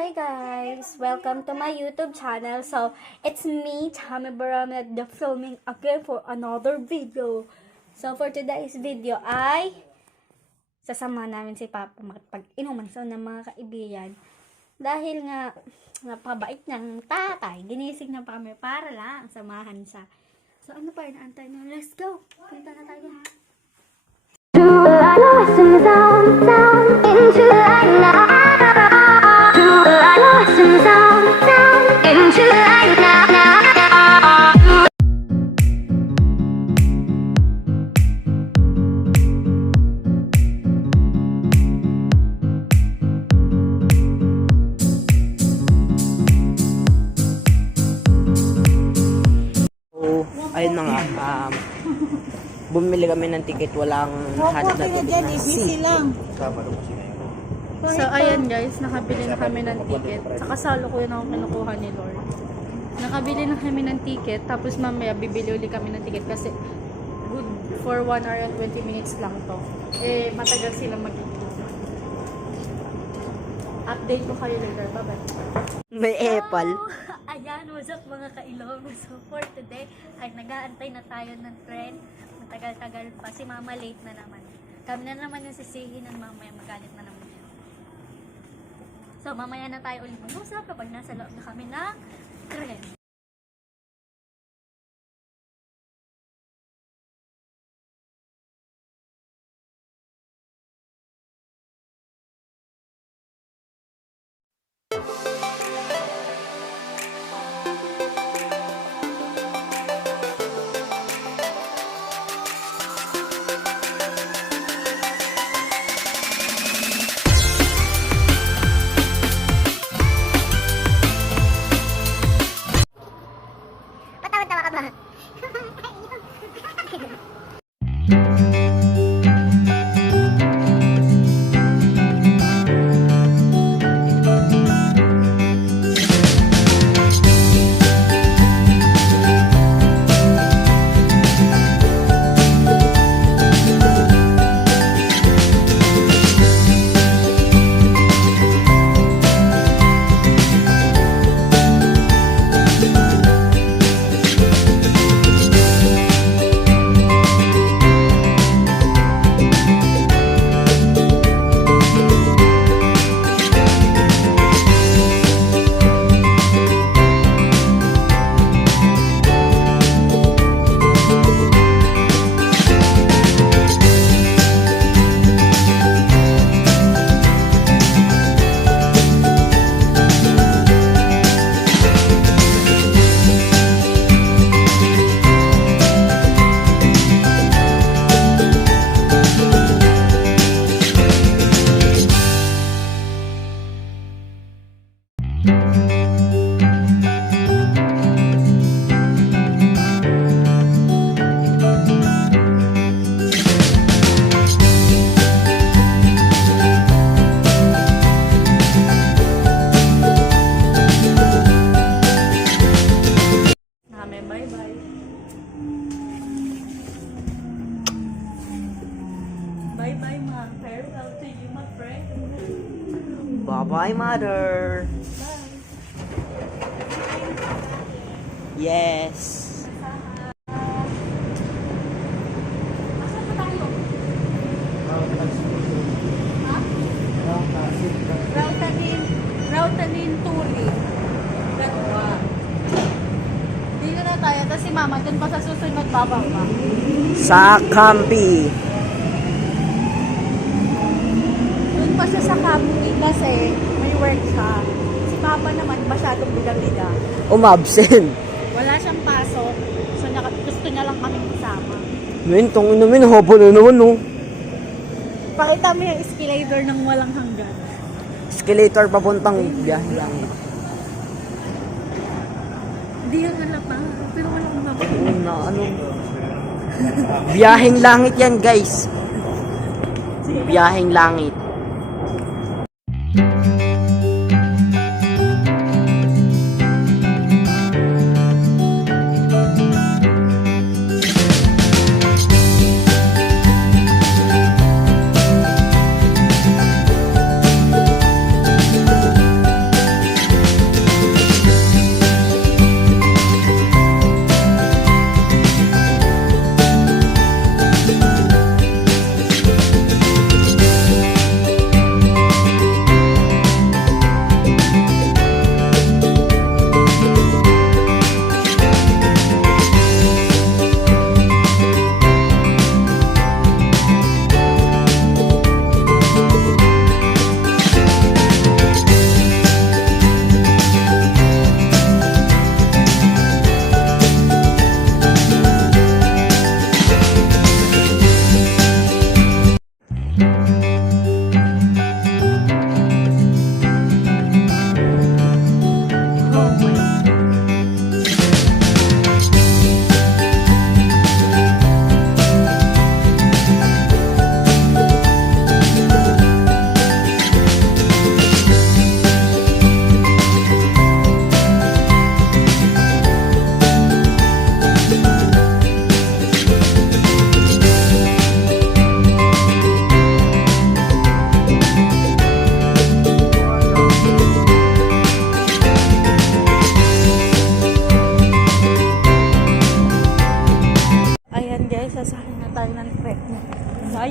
Hi guys! Welcome to my YouTube channel. So, it's me, Chami Baramet, the filming again for another video. So, for today's video ay sasama namin si Papa makipag-inuman sa ng mga kaibigan. Dahil nga, napabait niyang tatay, ginising na pa kami para lang samahan siya. So, ano pa, inaantay niyo? Let's go! Punta na tayo ha! Ayun na nga, bumili kami ng ticket, walang hanap na ticket na seat. So, ayan guys, nakabili na kami ng ticket. Sa kasalo ko yun ako kinukuha ni Lord. Nakabili na kami ng ticket, tapos mamaya bibili ulit kami ng ticket kasi good for 1 hour and 20 minutes lang to. Eh, matagal sila magiging. Update ko kayo later. Bye-bye. May apple. Ayan, what's up mga kailong? So, for today, ay nag-aantay na tayo ng tren. Matagal-tagal pa. Si Mama late na naman. Kami na naman yung sisihin ng mamaya. Magalit na naman yan. So, mamaya na tayo ulit mag-usap kapag nasa loob na kami ng tren. Tawa ka ba? Bye-bye, Ma. Farewell to you, my friend. Bye-bye, mother. Bye. Yes. Asan pa tayo? Ha? Rautanin Turi. Gatwa. Dito na tayo. Tapos si Mama, dun pa sa susunod bababa. Sa Campi. Dun pa siya sa Campi kasi may work siya. Si Papa naman masyadong biga-biga. Umabsent. Wala siyang pasok. So gusto niya lang kaming kasama. Mentong namin, habo na naman, no? Pakita mo yung escalator ng walang hanggan. Escalator papuntang biyahe lang. Hindi yan wala pa. Pero walang hanggan. Na ano? Biyaheng langit yan, guys. Biyaheng langit.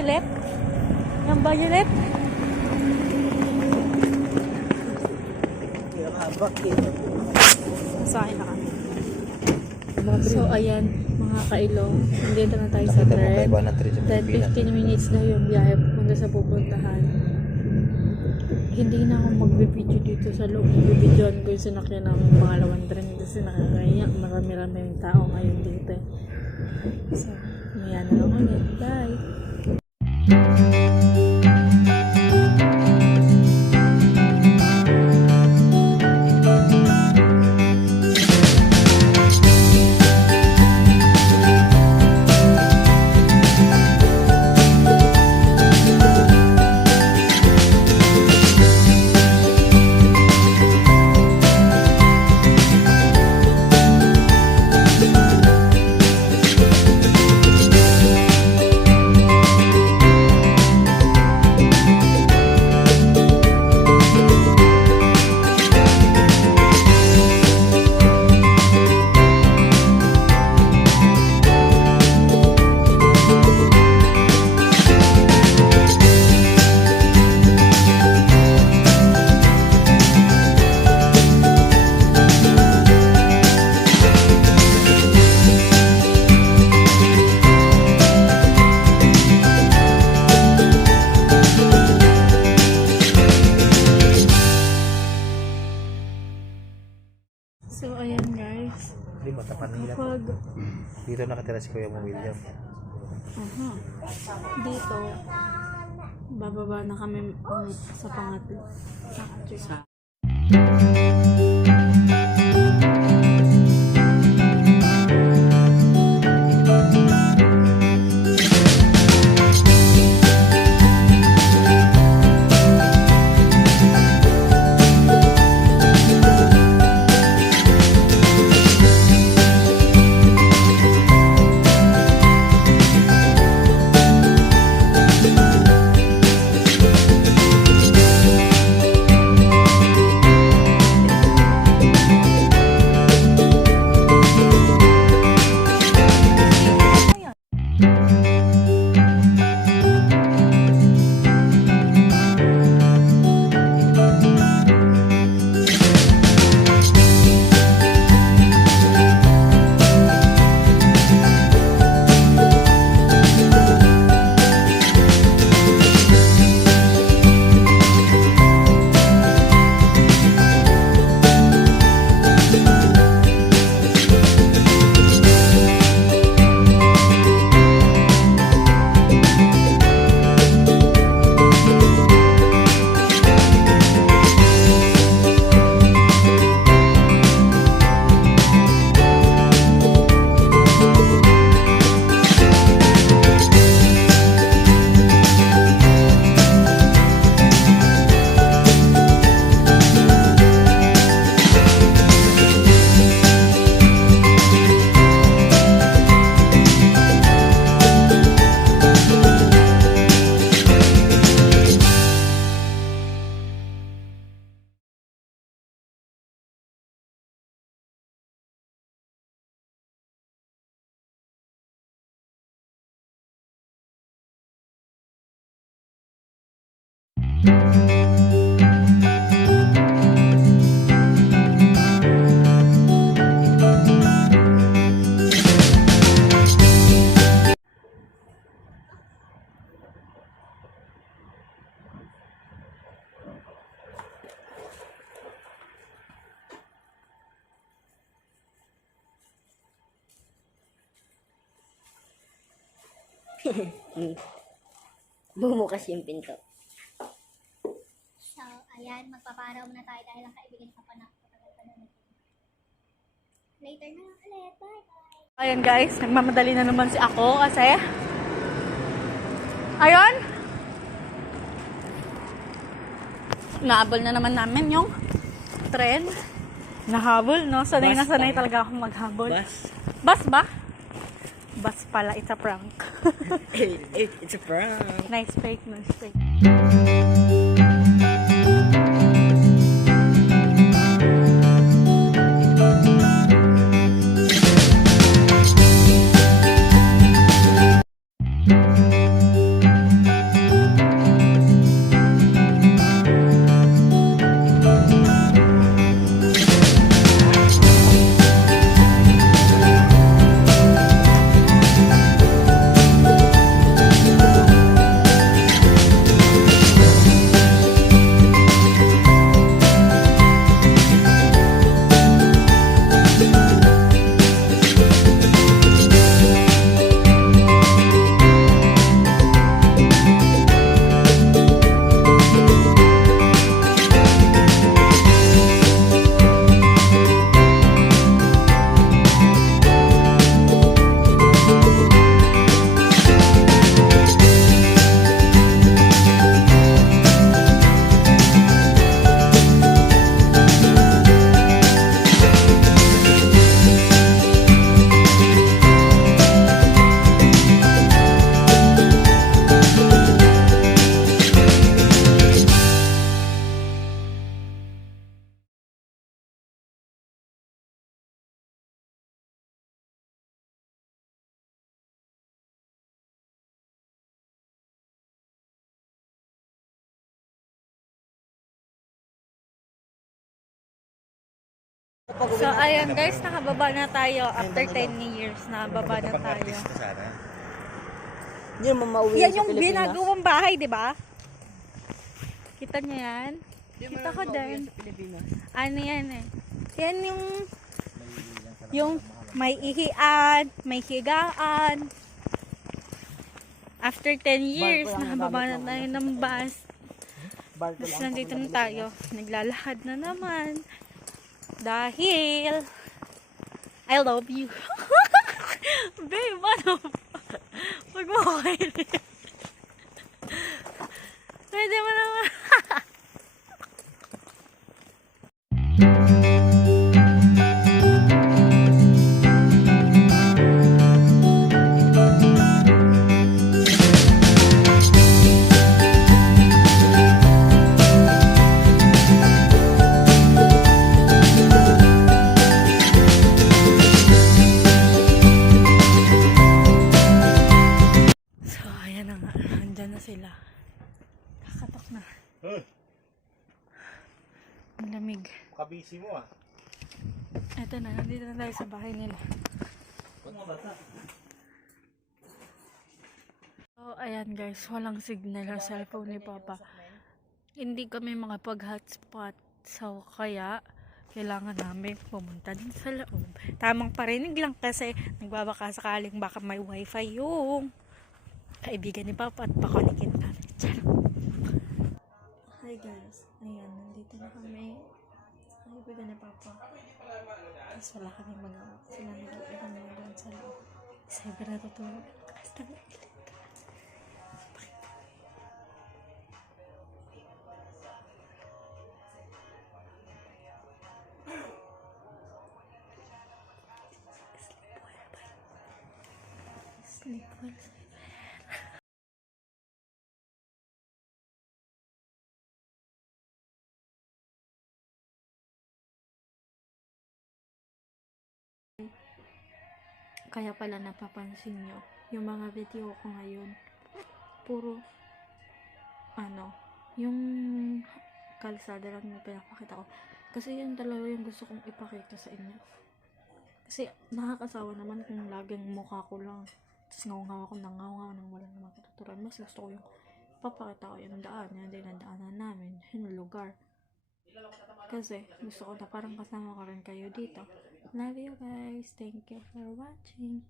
violet. Yung violet. Masahin na kami. So, ayan, mga kailong. Nandito na tayo sa tren. 10-15 minutes na yung biyahe pupunta sa pupuntahan. Hindi na ako magbe-video dito sa loob. Magbibidyoan ko yung sinakyan namin pangalawang tren kasi nakakaya. Marami-rami yung tao ngayon dito. So, yan na lang ulit. Bye! So, ayan guys. Di ba, Manila. Kapag Dito nakatira si Kuya Mo William. dito, bababa na kami sa pangatlo. Sa Bumukas yung pinto. So, ayan, magpaparaw na tayo dahil ang kaibigan ka pa na later na lang ulit. Bye-bye. Ayan guys, nagmamadali na naman si ako kasi ayun, nahabol na naman namin yung tren. Nahabol, no? Sanay na sanay talaga akong maghabol. bus. Bus ba? Bus pala, it's a prank. It's a prank. Nice fake, nice fake. So, ayan guys, nakababa na tayo after 10 years. Nakababa na tayo. Hindi mo mauwi Yan sa yung Pilipinas. ginagawang bahay, di ba? Kita niyo yan? Kita ko din. Sa Pilipinas. Ano yan eh? Yan yung may ihian, may higaan. After 10 years, nakababa na tayo ng bus. Barko Tapos lang. nandito na tayo. Naglalakad na naman. Dahil I love you. Babe, ano? Huwag mo ko pwede mo naman. So, ayan na nga. Andyan na sila. Kakatok na. Ang lamig. Kabisi mo ah. Eto na, nandito na tayo sa bahay nila. So, ayan guys, walang signal sa cellphone ni Papa. Hindi kami makapag-hotspot. So, kaya, kailangan namin pumunta din sa loob. Tamang parinig lang kasi nagbabaka sakaling baka may wifi yung kaibigan ni Papa at pakonikin namin. Hi guys, ayan, nandito na kami sa kaibigan ni Papa. Tapos wala kami magawa. Sila nag-iwan mo doon sa loob. Sabi na tutulog. Basta na ilit. Sleep well. Kaya pala napapansin nyo, yung mga video ko ngayon, puro, yung kalsada lang yung pinapakita ko. Kasi yun talaga yung gusto kong ipakita sa inyo. Kasi nakakasawa naman kung laging mukha ko lang. Tapos ngaw-ngaw ako ng ngaw-ngaw nang walang naman katuturan. Mas gusto ko yung papakita ko yung daan, yung dinadaanan namin, yung lugar. Kasi gusto ko na parang kasama ko rin kayo dito. Love you guys. Thank you for watching.